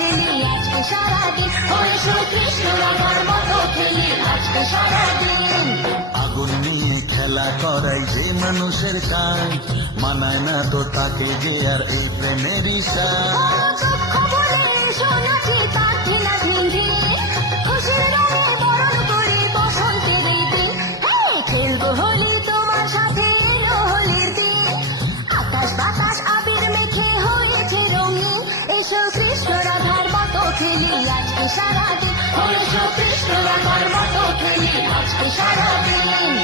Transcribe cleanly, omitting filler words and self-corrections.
খেলি আজকে সারাদিন, এসো কৃষ্ণ রাধার মতো খেলি আজকে সারাদিন। আগুন নিয়ে খেলা করাই যে মানুষের কাজ, মানায় না তো তাকে যে আর এই প্রেমেরই সাজ। দুঃখ বলে এসো নাচি পাখি না ঝিলঝিল, খুশির গানে বরণ করি বসন্তের এই দিন। খেলবো হোলি তোমার সাথে, এলো হোলির দিন। আকাশ বাতাস আবির মেখে হয়েছে রঙিন, এসো কৃষ্ণ রাধার মতো খেলি আজকে সারাদিন, এসো কৃষ্ণ রাধার মতো খেলি আজকে সারাদিন।